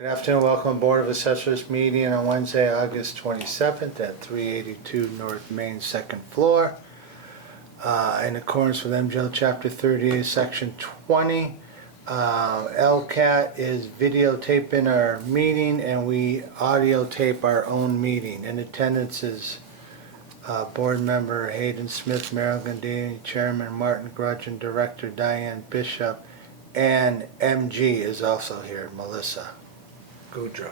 Good afternoon, welcome to Board of Assessors meeting on Wednesday, August 27th at 382 North Main, second floor. In accordance with MGL Chapter 38, Section 20, LCAT is videotaping our meeting and we audio tape our own meeting. In attendance is Board Member Hayden Smith, Marilyn Gandini, Chairman Martin Grudgeon, Director Diane Bishop, and MG is also here, Melissa Goudreau.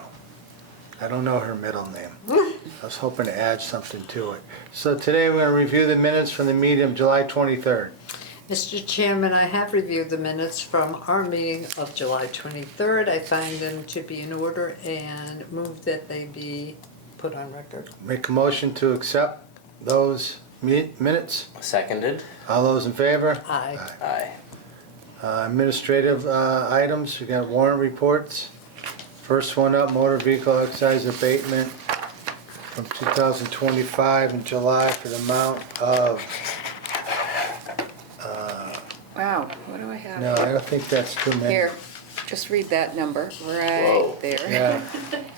I don't know her middle name. I was hoping to add something to it. So today we're going to review the minutes from the meeting of July 23rd. Mr. Chairman, I have reviewed the minutes from our meeting of July 23rd. I find them to be in order and move that they be put on record. Make a motion to accept those minutes. Seconded. All those in favor? Aye. Aye. Administrative items, we got warrant reports. First one up, motor vehicle excise abatement from 2025 in July for the amount of, Wow, what do I have? no, I don't think that's too many. Here, just read that number right Whoa. there. Yeah,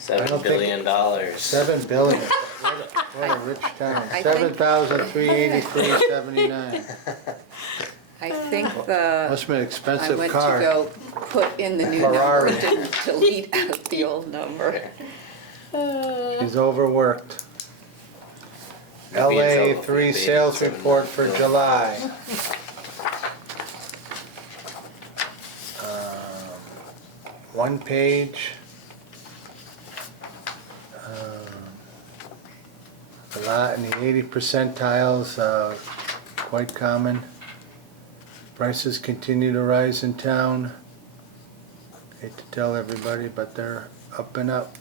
I don't $7 billion. $7 billion. What a rich town. I think- 7,383.79. I think Must the, have been an I expensive went car. to go put in the new number Ferrari. and didn't delete out the old number. He's overworked. You'll be in LA trouble if 3 you sales beat it. report for July. One page. A lot in the 80 percentiles, quite common. Prices continue to rise in town. Hate to tell everybody, but they're up and up.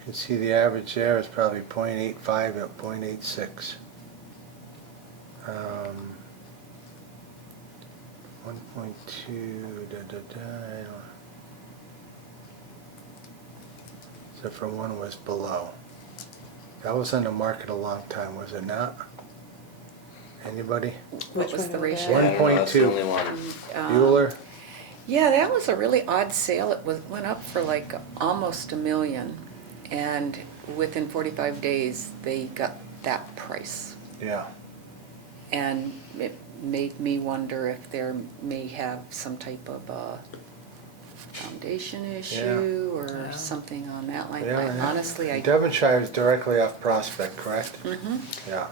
You can see the average there is probably 0.85 at 0.86. 1.2, I don't know. Except for one was below. That was on the market a long time, was it not? Anybody? What was one the was ratio? that? Yeah, that's the 1.2. only one. Bueller? Yeah, that was a really odd sale. It went up for like almost $1 million. And within 45 days, they got that price. Yeah. And it made me wonder if there may have some type of foundation issue or Yeah. something on that line. Yeah, yeah. Honestly, I. Devonshire is directly off Prospect, correct? Mhm. Yeah.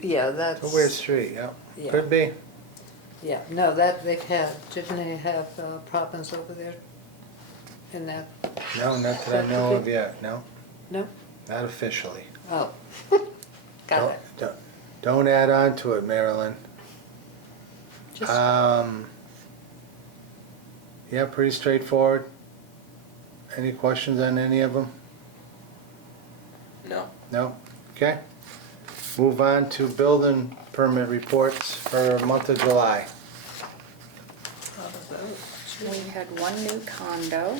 Yeah, It's that's. a weird street, yeah. Yeah. Could be. Yeah, no, that they've had, didn't they have problems over there in that? No, not that I know of yet, no. No? Not officially. Oh, got it. Don't add on to it, Marilyn. Just, Yeah, pretty straightforward. Any questions on any of them? No. No? Okay. Move on to building permit reports for month of July. We had one new condo,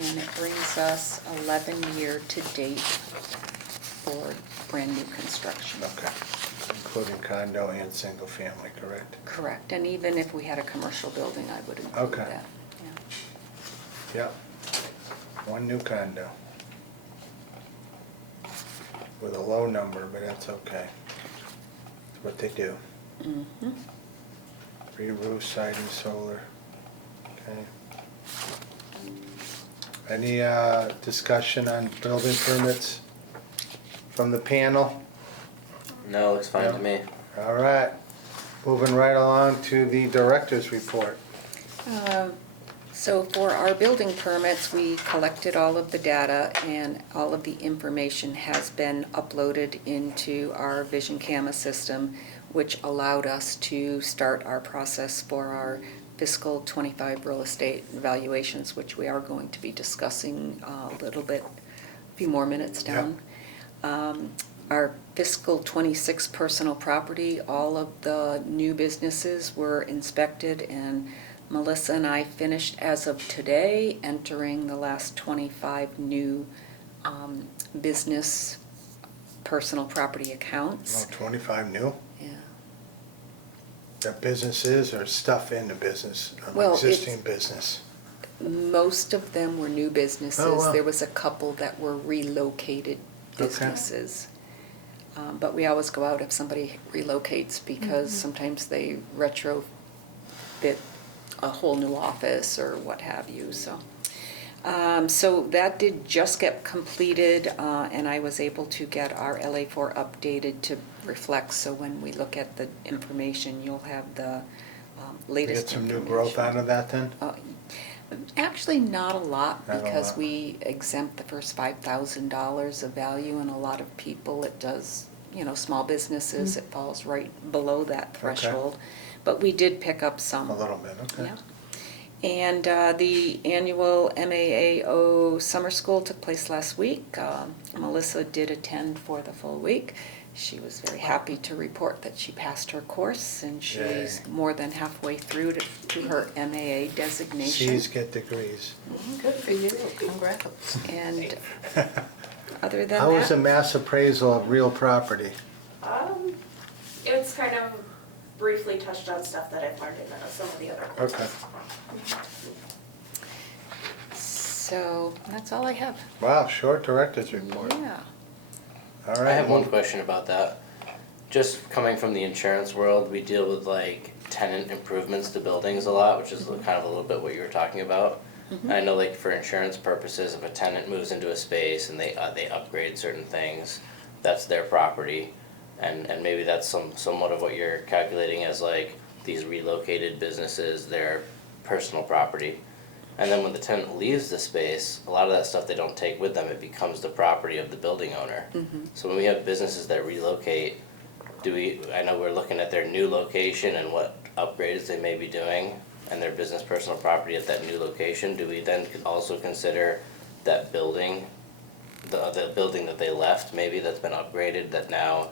and it brings us 11 year to date for brand new construction. Okay. Including condo and single family, correct? Correct, and even if we had a commercial building, I would include Okay. that. Yeah. Yep. One new condo. With a low number, but that's okay. It's what they do. Mhm. Free roof, siding, solar. Okay. Any discussion on building permits from the panel? No, looks fine to me. All right. Moving right along to the director's report. So for our building permits, we collected all of the data and all of the information has been uploaded into our Vision Camera system, which allowed us to start our process for our fiscal 25 real estate valuations, which we are going to be discussing a little bit, a few more minutes down. Our fiscal 26 personal property, all of the new businesses were inspected, and Melissa and I finished as of today entering the last 25 new business personal property accounts. Oh, 25 new? Yeah. The businesses or stuff in the business, Well, existing business? Most of them were new businesses. Oh, wow. There was a couple that were relocated Okay. businesses. But we always go out if somebody relocates because sometimes they retrofit a whole new office or what have you, so. So that did just get completed, and I was able to get our LA4 updated to reflect, so when we look at the information, you'll have the latest Get some new information. growth out of that then? Actually, not a lot, Not a because lot. we exempt the first $5,000 of value, and a lot of people, it does, small businesses, it falls right below that threshold. But we did pick up some. A little bit, okay. Yeah. And the annual MAAO summer school took place last week. Melissa did attend for the full week. She was very happy to report that she passed her course, and she's Yay. more than halfway through to her MAA designation. C's get degrees. Good for you, congrats. And other than How was the that, mass appraisal of real property? It's kind of briefly touched on stuff that I've learned in some of the other courses. Okay. so that's all I have. Wow, short director's report. Yeah. All right. I have one question about that. Just coming from the insurance world, we deal with like tenant improvements to buildings a lot, which is kind of a little bit what you were talking about. I know like for insurance purposes, if a tenant moves into a space and they upgrade certain things, that's their property. And maybe that's somewhat of what you're calculating as like these relocated businesses, their personal property. And then when the tenant leaves the space, a lot of that stuff they don't take with them, it becomes the property of the building owner. So when we have businesses that relocate, I know we're looking at their new location and what upgrades they may be doing and their business personal property at that new location, do we then also consider that building, the building that they left maybe that's been upgraded, that now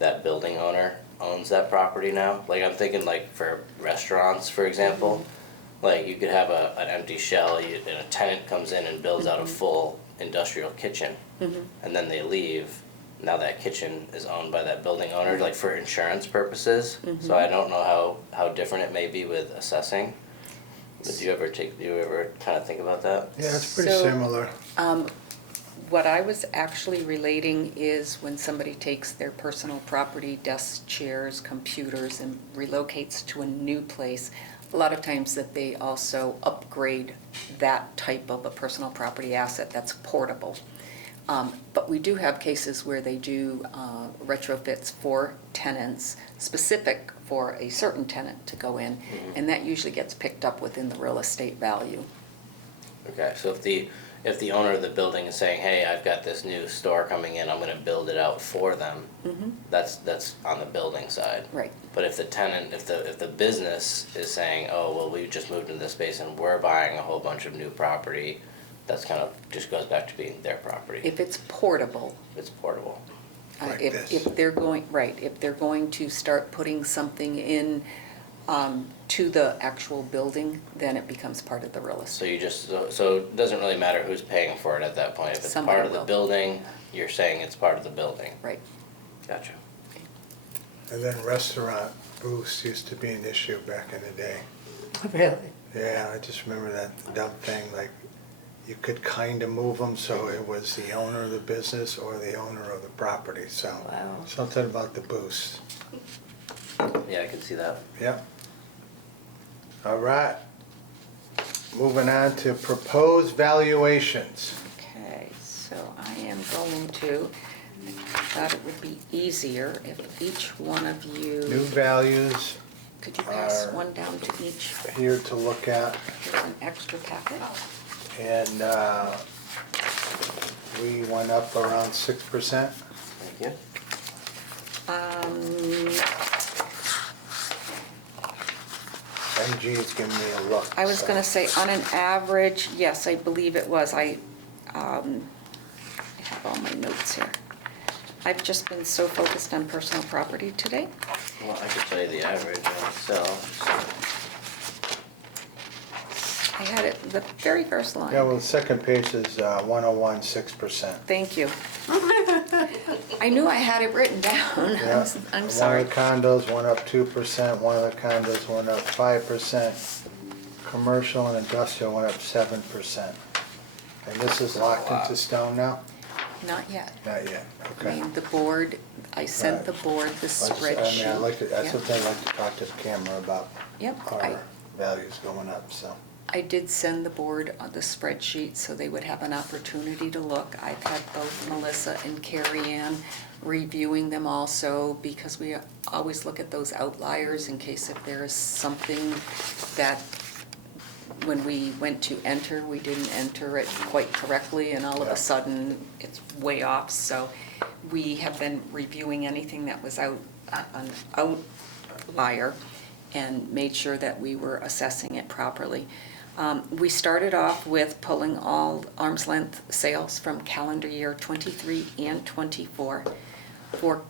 that building owner owns that property now? Like I'm thinking like for restaurants, for example, like you could have an empty shell and a tenant comes in and builds out a full industrial kitchen and then they leave. Now that kitchen is owned by that building owner, like for insurance purposes. So I don't know how different it may be with assessing. But do you ever kind of think about that? Yeah, it's pretty So- similar. What I was actually relating is when somebody takes their personal property, desks, chairs, computers, and relocates to a new place, a lot of times that they also upgrade that type of a personal property asset that's portable. But we do have cases where they do retrofits for tenants, specific for a certain tenant to go in, and that usually gets picked up within the real estate value. Okay, so if the owner of the building is saying, hey, I've got this new store coming in, I'm gonna build it out for them, that's on the building side. Right. But if the tenant, if the business is saying, oh, well, we just moved into this space and we're buying a whole bunch of new property, that's kind of, just goes back to being their property. If it's portable, It's portable. Like if this. they're going to start putting something in to the actual building, then it becomes part of the real So estate. you just, so it doesn't really matter who's paying for it at that point. If it's Somebody part of the will. building, you're saying it's part of the building. Right. Gotcha. And then restaurant booths used to be an issue back in the day. Really? Yeah, I just remember that dumb thing, like, you could kind of move them so it was the owner of the business or the owner of the property, so. Wow. Something about the booths. Yeah, I can see that. Yep. All right. Moving on to proposed valuations. Okay, so I am going to, I thought it would be easier if each one of New you, we could you pass are- one down to each? here to look at, Here's an extra packet. and we went up around 6%. Thank you. MG's giving me a look. I was so- gonna say, on an average, yes, I believe it was. I have all my notes here. I've just been so focused on personal property today. Well, I could tell you the average myself. I had it, the very first line. Yeah, well, the second page is 101, 6%. Thank you. I knew I had it written down. Yeah. I'm sorry. One of the condos went up 2%, one of the condos went up 5%. commercial and industrial went up 7%. And this is locked Wow. into stone now? Not yet. Not yet, I okay. mean, the board, I sent the board the spreadsheet. I like to, that's Yeah. what I like to talk to the camera about. Yep, Our values going up, so. I did send the board the spreadsheet so they would have an opportunity to look. I've had both Melissa and Carrie Ann reviewing them also because we always look at those outliers in case if there is something that when we went to enter, we didn't enter it quite correctly and all of Yeah. a sudden it's way off. So we have been reviewing anything that was an outlier and made sure that we were assessing it properly. We started off with pulling all arm's length sales from calendar year 23 and 24. For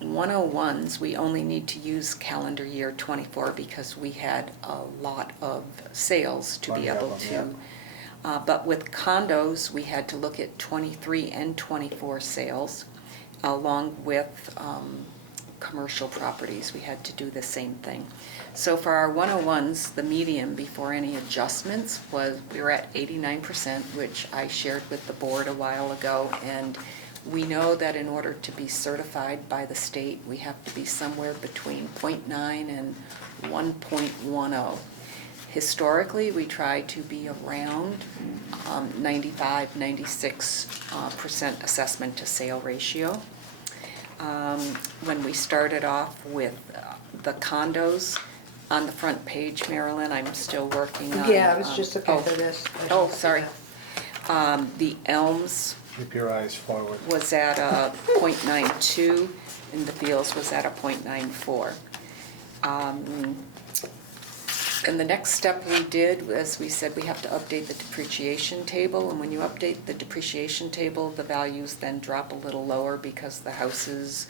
101s, we only need to use calendar year 24 because we had a lot of sales to be Plenty of able them, to. But with condos, we had to look at 23 and 24 sales, along with commercial properties. We had to do the same thing. So for our 101s, the median before any adjustments was, we were at 89%, which I shared with the board a while ago. And we know that in order to be certified by the state, we have to be somewhere between 0.9 and 1.10. Historically, we try to be around 95, 96% assessment to sale ratio. When we started off with the condos, on the front page, Marilyn, I'm still working on. Yeah, I was just looking for this. I Oh, didn't see sorry. that. The Elms Keep your eyes forward. was at a 0.92, and the Fields was at a 0.94. And the next step we did was we said we have to update the depreciation table, and when you update the depreciation table, the values then drop a little lower because the houses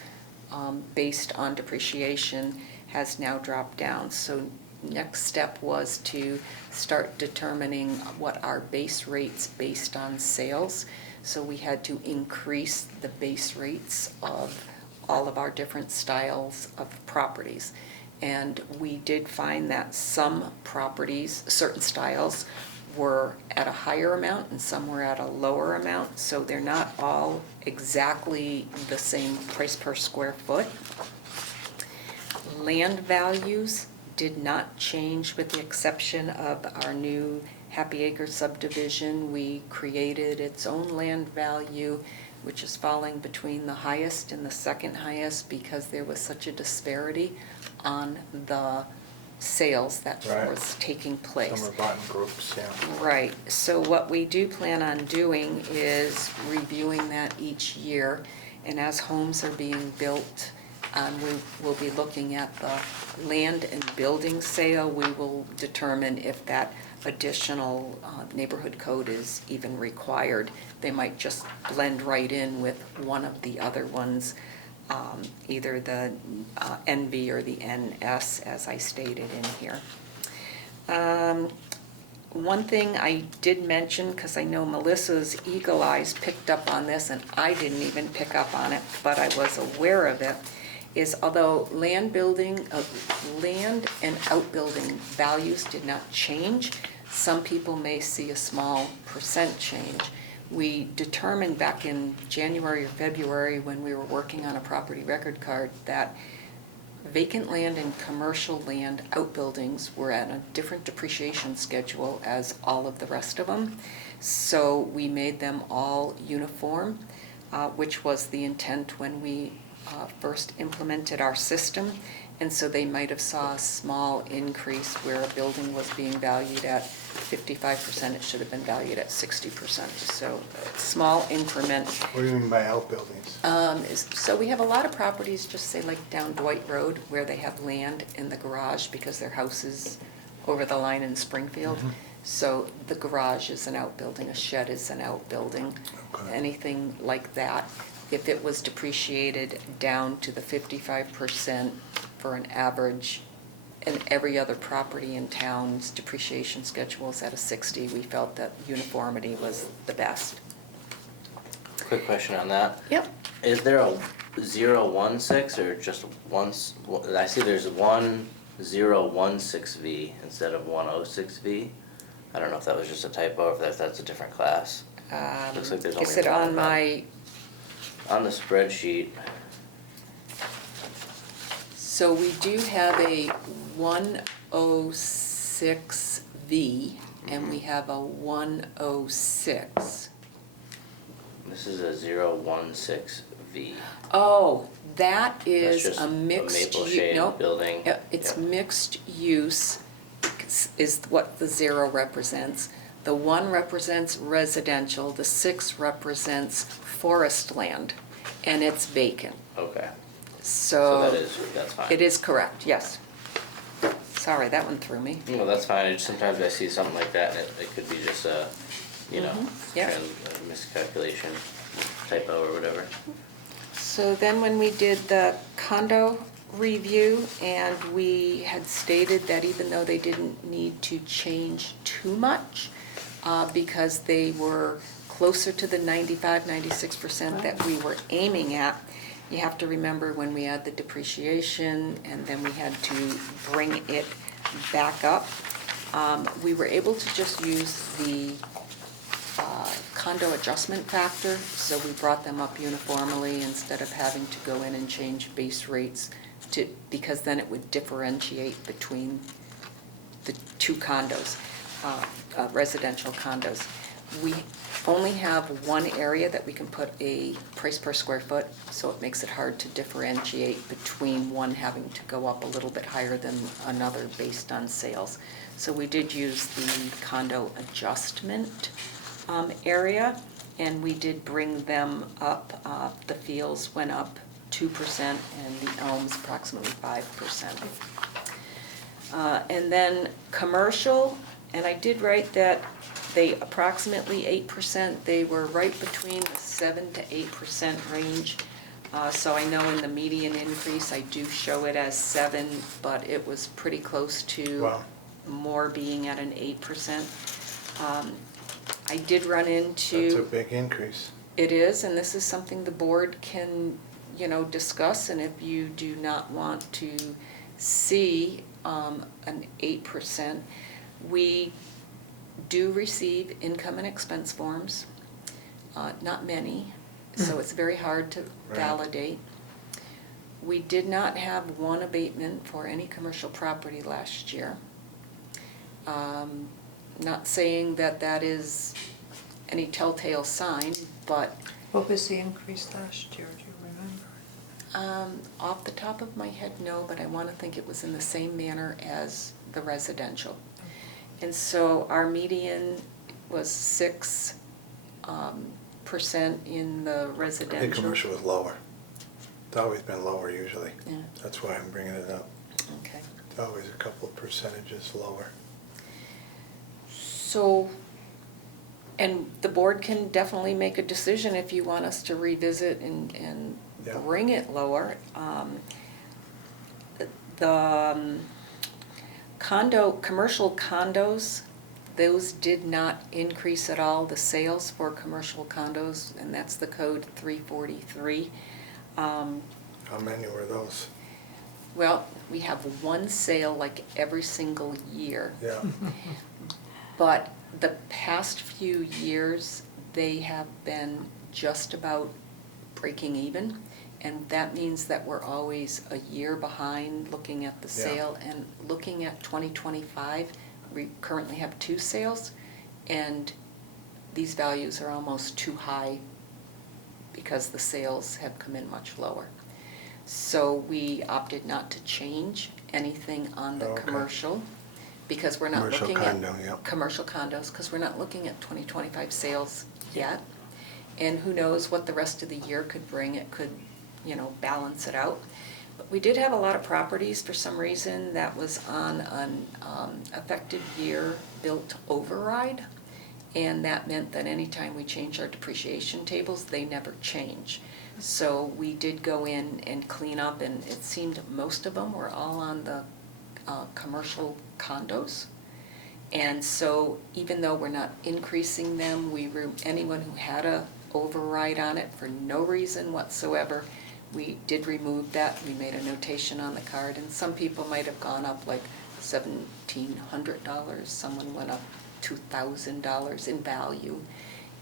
based on depreciation has now dropped down. So next step was to start determining what our base rates based on sales. So we had to increase the base rates of all of our different styles of properties. And we did find that some properties, certain styles, were at a higher amount and some were at a lower amount. So they're not all exactly the same price per square foot. Land values did not change with the exception of our new Happy Acre subdivision. We created its own land value, which is falling between the highest and the second highest because there was such a disparity on the sales that Right. was taking place. Some are bought in groups, yeah. Right, so what we do plan on doing is reviewing that each year, and as homes are being built, we will be looking at the land and building sale. We will determine if that additional neighborhood code is even required. They might just blend right in with one of the other ones, either the NB or the NS, as I stated in here. One thing I did mention, because I know Melissa's eagle eyes picked up on this, and I didn't even pick up on it, but I was aware of it, is although land and outbuilding values did not change, some people may see a small percent change. We determined back in January or February when we were working on a property record card that vacant land and commercial land outbuildings were at a different depreciation schedule as all of the rest of them. So we made them all uniform, which was the intent when we first implemented our system. And so they might have saw a small increase where a building was being valued at 55%, it should have been valued at 60%. So a small increment. What do you mean by outbuildings? So we have a lot of properties, just say like down Dwight Road, where they have land in the garage because their house is over the line in Springfield. Mhm. So the garage is an outbuilding, a shed is an outbuilding, Okay. anything like that. If it was depreciated down to the 55% for an average, and every other property in town's depreciation schedule is at a 60, we felt that uniformity was the best. Quick question on that. Yep. Is there a 016 or just once? I see there's one 016V instead of 106V. I don't know if that was just a typo or if that's a different class. Looks like there's only Is it one on of them. my, On the spreadsheet, so we do have a 106V and we have a 106. this is a 016V. Oh, that That's is just a mixed Maple use, Shade no, building. it's Yep. mixed use is what the 0 represents. The 1 represents residential, the 6 represents forest land, and it's vacant. Okay, So that's fine. it is correct, yes. Sorry, that one threw me. Well, that's fine, sometimes I see something like that and it could be just a, yeah. a miscalculation, typo or whatever. So then when we did the condo review, and we had stated that even though they didn't need to change too much, because they were closer to the 95-96% that we were aiming at, you have to remember when we had the depreciation and then we had to bring it back up, we were able to just use the condo adjustment factor, so we brought them up uniformly instead of having to go in and change base rates because then it would differentiate between the two condos, residential condos. We only have one area that we can put a price per square foot, so it makes it hard to differentiate between one having to go up a little bit higher than another based on sales. So we did use the condo adjustment area, and we did bring them up. The Fields went up 2% and the Elms approximately 5%. And then commercial, and I did write that they approximately 8%, they were right between the 7 to 8% range. So I know in the median increase, I do show it as 7, but it was pretty close to Wow. more being at an 8%. I did run into. That's a big increase. It is, and this is something the board can, discuss, and if you do not want to see an 8%, we do receive income and expense forms, not many, so it's very hard to Right. validate. We did not have one abatement for any commercial property last year. Not saying that that is any telltale sign, but What was the increase last year, do you remember? off the top of my head, no, but I want to think it was in the same manner as the residential. And so our median was 6% in the I residential. think commercial was lower. It's always been lower usually. Yeah, That's why I'm bringing it up. okay. It's always a couple of percentages lower. So, and the board can definitely make a decision if you want us to revisit and Yeah. bring it lower. The commercial condos, those did not increase at all, the sales for commercial condos, and that's the code 343. How many were those? Well, we have one sale like every single year. Yeah. But the past few years, they have been just about breaking even. And that means that we're always a year behind looking at the Yeah. sale. And looking at 2025, we currently have 2 sales. And these values are almost too high because the sales have come in much lower. So we opted not to change anything on the Okay. commercial because we're not Commercial looking at. condo, yeah. Commercial condos, because we're not looking at 2025 sales yet. And who knows what the rest of the year could bring, it could, balance it out. But we did have a lot of properties for some reason that was on an effective year built override. And that meant that anytime we change our depreciation tables, they never change. So we did go in and clean up, and it seemed most of them were all on the commercial condos. And so even though we're not increasing them, anyone who had a override on it for no reason whatsoever, we did remove that. We made a notation on the card, and some people might have gone up like $1,700. Someone went up $2,000 in value.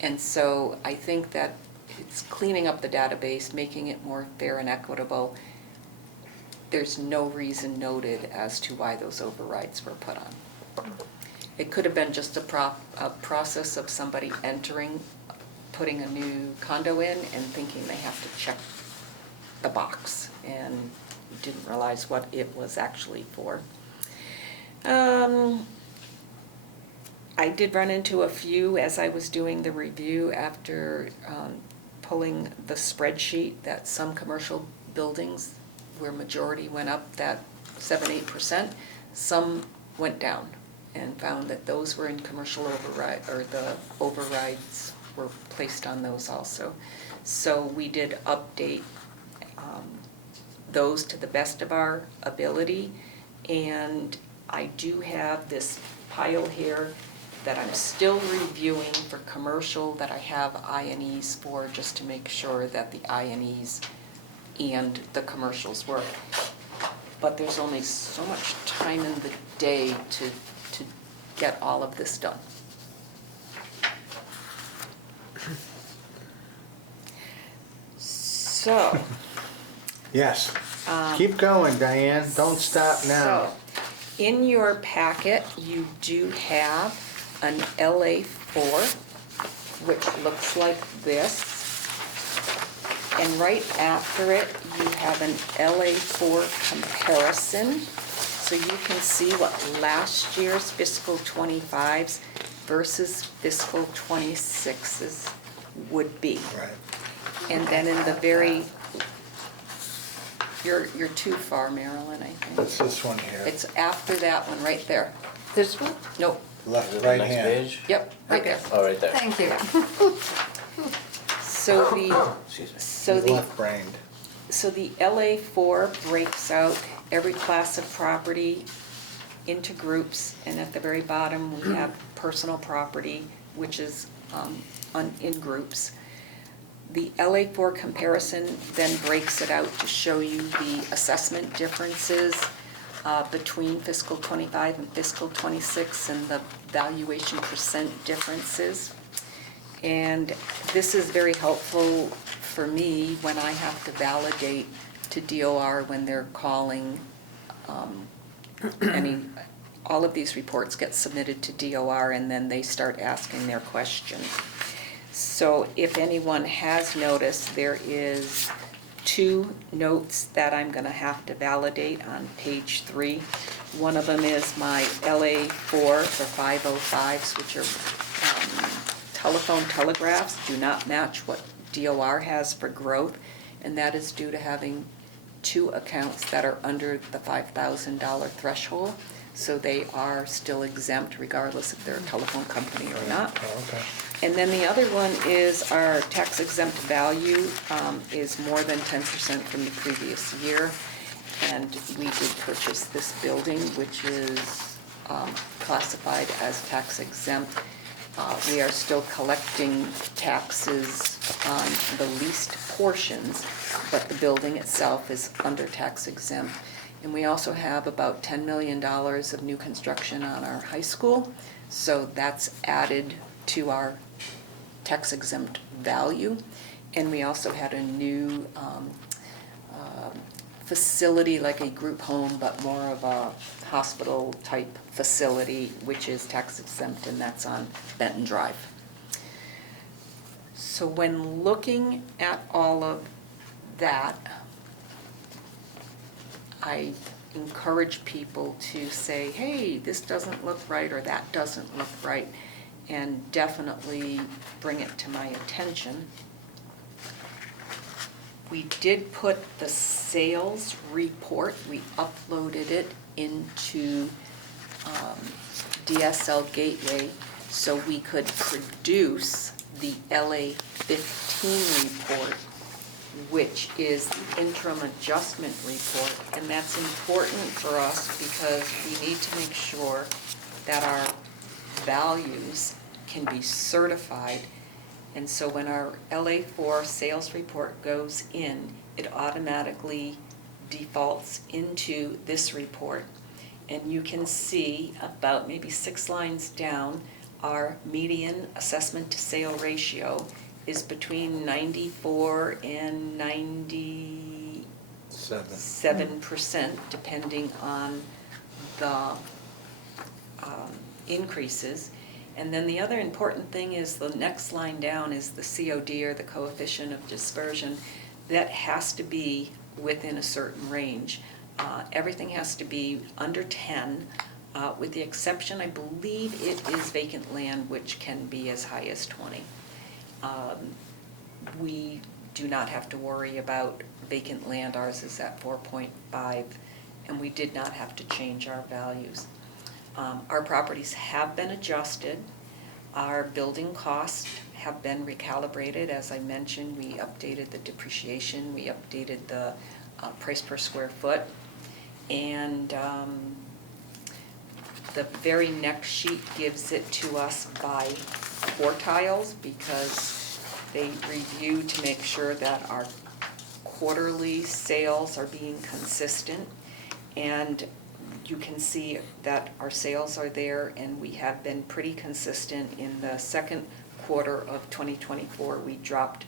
And so I think that it's cleaning up the database, making it more fair and equitable. There's no reason noted as to why those overrides were put on. It could have been just a process of somebody entering, putting a new condo in and thinking they have to check the box and didn't realize what it was actually for. I did run into a few as I was doing the review after pulling the spreadsheet that some commercial buildings where majority went up that 7-8%, some went down, and found that those were in commercial override, or the overrides were placed on those also. So we did update those to the best of our ability, and I do have this pile here that I'm still reviewing for commercial that I have INEs for, just to make sure that the INEs and the commercials work. But there's only so much time in the day to get all of this done. So. Yes. Keep going, Diane. Don't stop now. So, in your packet, you do have an LA4, which looks like this. And right after it, you have an LA4 comparison. So you can see what last year's fiscal 25's versus fiscal 26's would be. Right. And then in the very, you're too far, Marilyn, I think. It's this one here. It's after that one, right there. This one? Nope, Left, Is it the right next hand. page? yep, right Okay. there. Oh, right there. Thank you. So Excuse me. Left-brained. So the LA4 breaks out every class of property into groups, and at the very bottom, we have personal property, which is in groups. The LA4 comparison then breaks it out to show you the assessment differences between fiscal 25 and fiscal 26 and the valuation percent differences. And this is very helpful for me when I have to validate to DOR when they're calling all of these reports get submitted to DOR, and then they start asking their question. So if anyone has noticed, there is 2 notes that I'm going to have to validate on page 3. One of them is my LA4 for 505s, which are telephone telegraphs, do not match what DOR has for growth, and that is due to having 2 accounts that are under the $5,000 threshold, so they are still exempt regardless if they're a telephone company or not. Oh, okay. And then the other one is our tax exempt value is more than 10% from the previous year, and we did purchase this building, which is classified as tax exempt. We are still collecting taxes on the leased portions, but the building itself is under tax exempt. And we also have about $10 million of new construction on our high school, so that's added to our tax exempt value. And we also had a new facility, like a group home, but more of a hospital type facility, which is tax exempt, and that's on Benton Drive. So when looking at all of that, I encourage people to say, hey, this doesn't look right, or that doesn't look right, and definitely bring it to my attention. We did put the sales report, we uploaded it into DSL Gateway so we could produce the LA15 report, which is the interim adjustment report. And that's important for us because we need to make sure that our values can be certified. And so when our LA4 sales report goes in, it automatically defaults into this report. And you can see about maybe 6 lines down, our median assessment to sale ratio is between 94 and 97%, depending on the increases. And then the other important thing is the next line down is the COD, or the coefficient of dispersion. That has to be within a certain range. Everything has to be under 10, with the exception, I believe it is vacant land, which can be as high as 20. We do not have to worry about vacant land. Ours is at 4.5, and we did not have to change our values. Our properties have been adjusted. Our building costs have been recalibrated. As I mentioned, we updated the depreciation, we updated the price per square foot. And the very next sheet gives it to us by quartiles, because they review to make sure that our quarterly sales are being consistent. And you can see that our sales are there, and we have been pretty consistent. In the second quarter of 2024, we dropped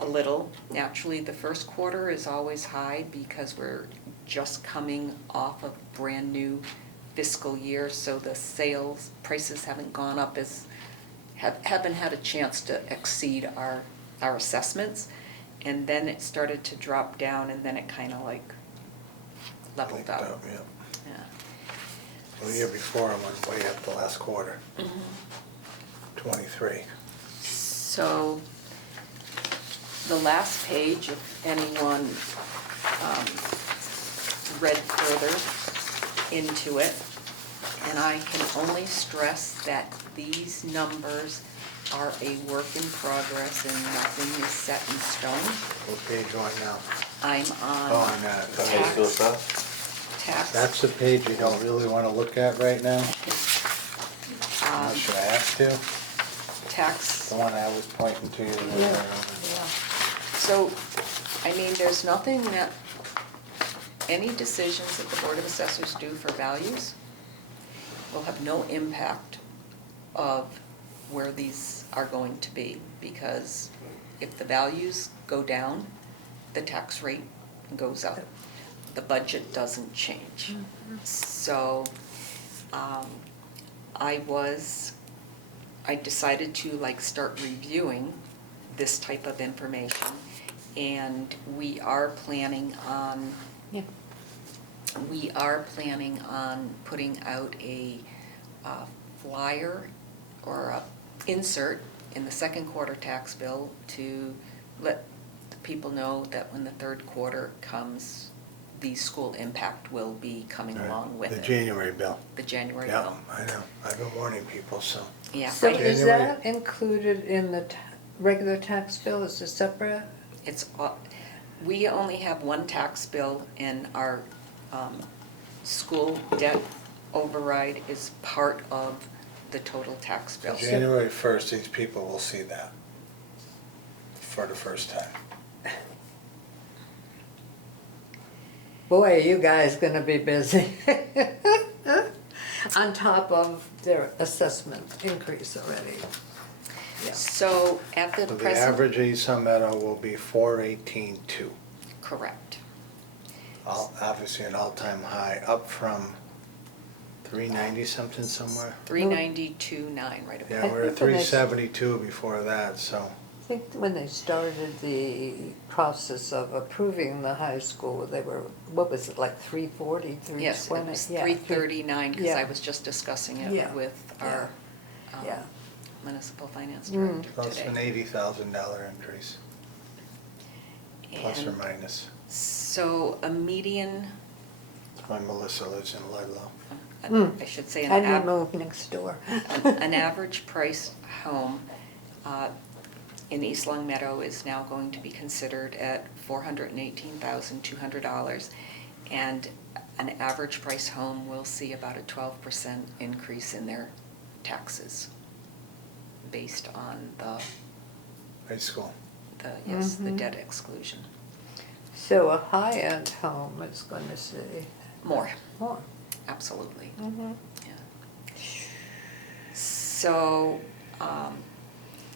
a little. Naturally, the first quarter is always high because we're just coming off of brand new fiscal year, so the sales prices haven't gone up haven't had a chance to exceed our assessments. And then it started to drop down, and then it kind of like leveled out. Yeah. Yeah. Well, the year before, I went way up the last quarter, Mhm. 23. So the last page, if anyone read further into it, and I can only stress that these numbers are a work in progress and nothing is set in stone. What page you on now? I'm Oh, on on that. The high school Okay. stuff? tax. That's the page you don't really want to look at right now? Unless you have to? Tax. The one I was pointing to. So, I mean, there's nothing that, any decisions that the Board of Assessors do for values will have no impact of where these are going to be, because if the values go down, the tax rate goes up. The budget doesn't change. So, I decided to start reviewing this type of information, and we are planning on putting out a flyer or a insert in the second quarter tax bill to let the people know that when the third quarter comes, the school impact will be coming along with it. The January bill. The January Yeah, bill. I know. I've been warning people, so. Yeah. So is January. that included in the regular tax bill? Is it separate? We only have one tax bill, and our school debt override is part of the total tax bill. January 1st, these people will see that for the first time. Boy, are you guys gonna be busy. On top of their assessment increase already. Yeah. So at the So the present. average East Long Meadow will be 418.2. Correct. Obviously an all-time high, up from 390 something somewhere. 392.9, right about. Yeah, we were at think when they- 372 before that, so. I think when they started the process of approving the high school, they were, what was it, like 340, 320? Yes, it was Yeah, 339, because yeah. I was just discussing it Yeah. with our Yeah. municipal finance Mm. director Plus an today. $80,000 increase, plus or And minus. so a median, That's why Melissa lives in Ludlow. I should say And you moved next door. an average price home in East Long Meadow is now going to be considered at $418,200, and an average price home will see about a 12% increase in their taxes based on High school. the debt exclusion. So a high-end home is going to see More, more. absolutely. Mm-hmm. So,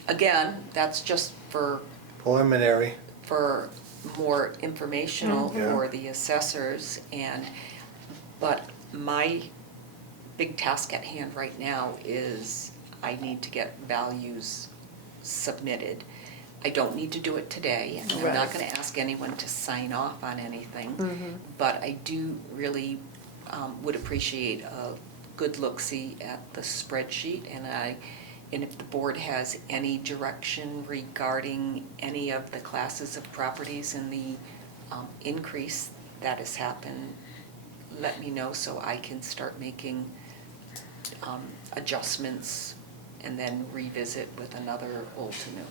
again, that's just for Preliminary. more informational Mhm. for the assessors but my big task at hand right now is I need to get values submitted. I don't need to do it today, and I'm not Right. gonna ask anyone to sign off on anything. Mhm. But I do really would appreciate a good look-see at the spreadsheet, and if the board has any direction regarding any of the classes of properties and the increase that has happened, let me know so I can start making adjustments and then revisit with another old to new.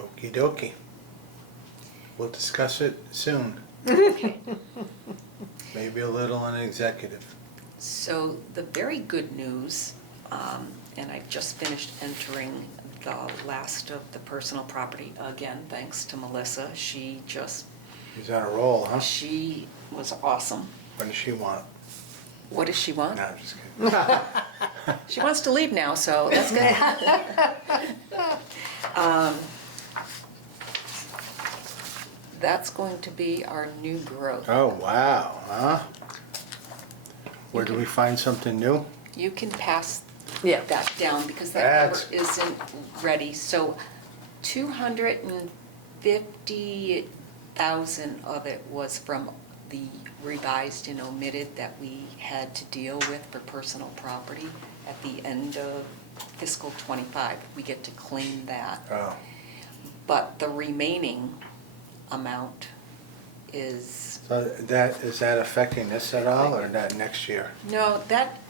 Okey dokey. We'll discuss it soon. Okay. Maybe a little on executive. So the very good news, and I've just finished entering the last of the personal property, again, thanks to Melissa. She He's on a roll, huh? she was awesome. What does she want? What does she want? No, I'm just kidding. She wants to leave now, so that's good. That's going to be our new growth. Oh, wow, huh? Where do we find something new? You can pass Yeah. that down because that That's- number isn't ready. So 250,000 of it was from the revised and omitted that we had to deal with for personal property at the end of fiscal '25. We get to claim that. Oh, But the remaining amount is, so is that affecting this at all, or that next year? no,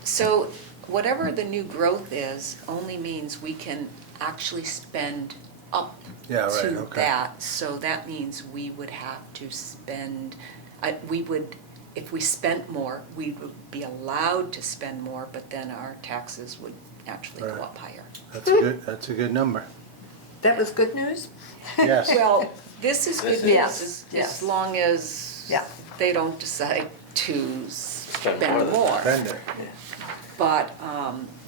so whatever the new growth is only means we can actually spend up Yeah, right, to okay. that. So that means we would have to spend, if we spent more, we would be allowed to spend more, but then our taxes would naturally go Right. up higher. That's a good number. That was good news? Yes. Well, this is good This news Yes, as yes. long as Yeah. they don't decide to spend more than more. Spend it. But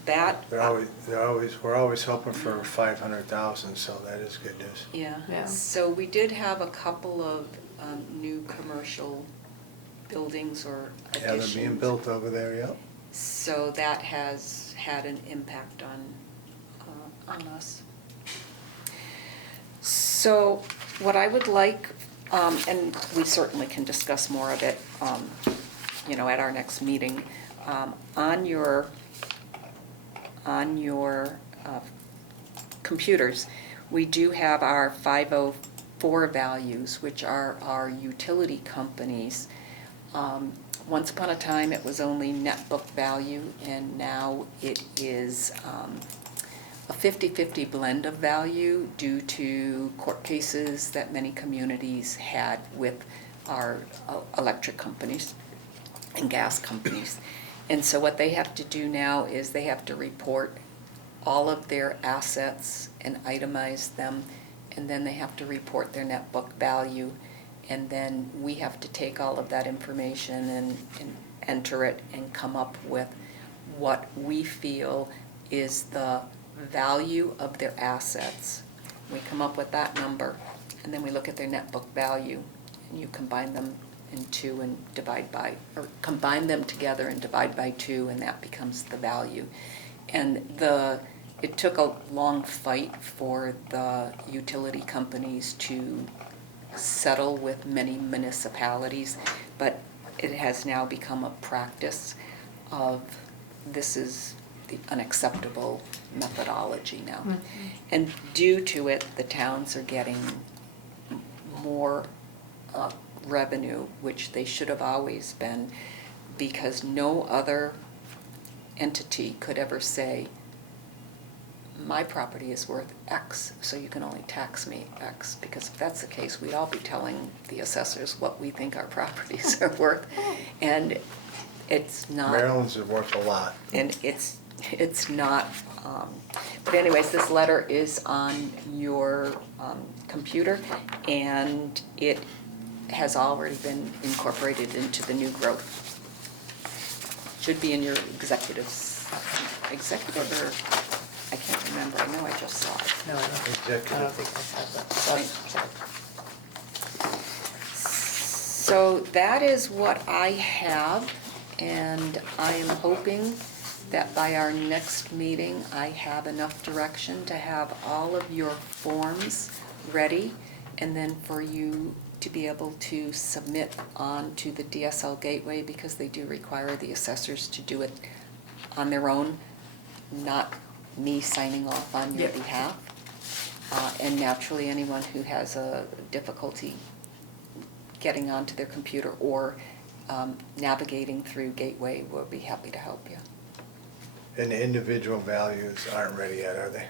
that, We're always hoping for 500,000, so that is good news. yeah. Yeah. So we did have a couple of new commercial buildings or Yeah, they're additions. being built over there, yep. So that has had an impact on us. So what I would like, and we certainly can discuss more of it, at our next meeting, on your computers, we do have our 504 values, which are our utility companies. Once upon a time, it was only net book value, and now it is a 50-50 blend of value due to court cases that many communities had with our electric companies and gas companies. And so what they have to do now is they have to report all of their assets and itemize them, and then they have to report their net book value. And then we have to take all of that information and enter it and come up with what we feel is the value of their assets. We come up with that number, and then we look at their net book value, and you combine them in two and combine them together and divide by 2, and that becomes the value. And it took a long fight for the utility companies to settle with many municipalities, but it has now become a practice of this is the unacceptable methodology now. Mhm. And due to it, the towns are getting more revenue, which they should have always been, because no other entity could ever say, my property is worth X, so you can only tax me X, because if that's the case, we'd all be telling the assessors what we think our properties are worth, and it's not. Maryland's is worth a lot. And it's not, but anyways, this letter is on your computer, and it has already been incorporated into the new growth. Should be in your executive or, I can't remember, I know I just saw it. No, I don't Executive. think I have that. Sorry. So that is what I have, and I am hoping that by our next meeting, I have enough direction to have all of your forms ready, and then for you to be able to submit on to the DSL gateway, because they do require the assessors to do it on their own, not me signing off on your Yep. behalf. And naturally, anyone who has a difficulty getting onto their computer or navigating through Gateway, we'll be happy to help you. And the individual values aren't ready yet, are they?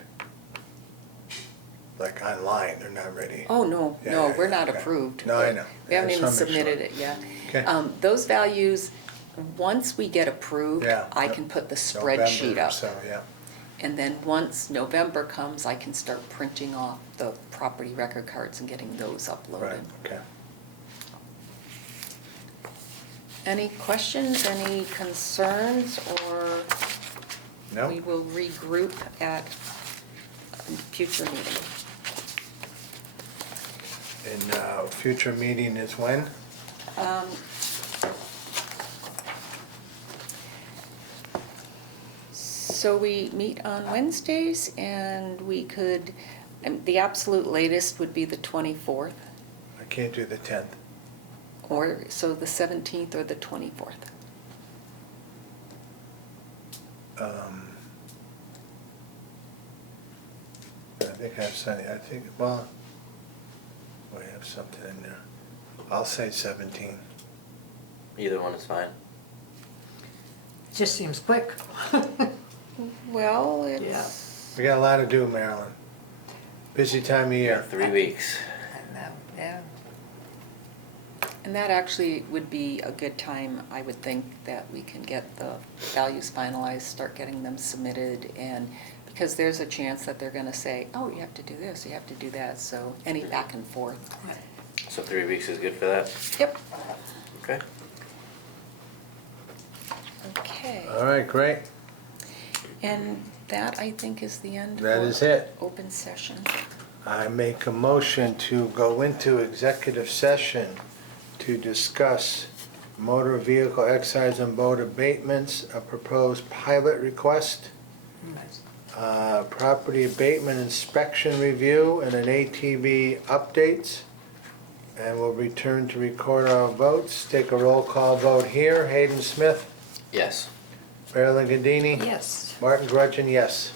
Like online, they're not ready? Oh, no, Yeah, no, yeah, we're yeah, not okay. approved. No, I know. We haven't I even just wanna make submitted sure. it yet. Okay. Those values, once we get approved, Yeah, I yep. can put the November spreadsheet or up. So, yeah. And then once November comes, I can start printing off the property record cards and getting those uploaded. Right, okay. Any questions, any concerns, or No? we will regroup at a future meeting? And future meeting is when? So we meet on Wednesdays, and we could, the absolute latest would be the 24th, I can't do the 10th. or, so the 17th or the 24th. I think I have something, I think, well, we have something in there. I'll say 17. Either one is fine. It just seems quick. Well, it's, We got a lot to do, Marilyn. Busy time of Yeah, year. 3 weeks. I know, yeah. and that actually would be a good time, I would think, that we can get the values finalized, start getting them submitted, and because there's a chance that they're gonna say, oh, you have to do this, you have to do that, so any back and forth. Right. So 3 weeks is good for that? Yep. Okay. Okay. All right, great. And that, I think, is the end That for is it. open session. I make a motion to go into executive session to discuss motor vehicle excise and boat abatements, a proposed pilot request, Nice. property abatement inspection review, and an ATV updates. And we'll return to record our votes. Take a roll call vote here. Hayden Smith, Yes. Marilyn Gadini, Yes. Martin Grudgeon, yes.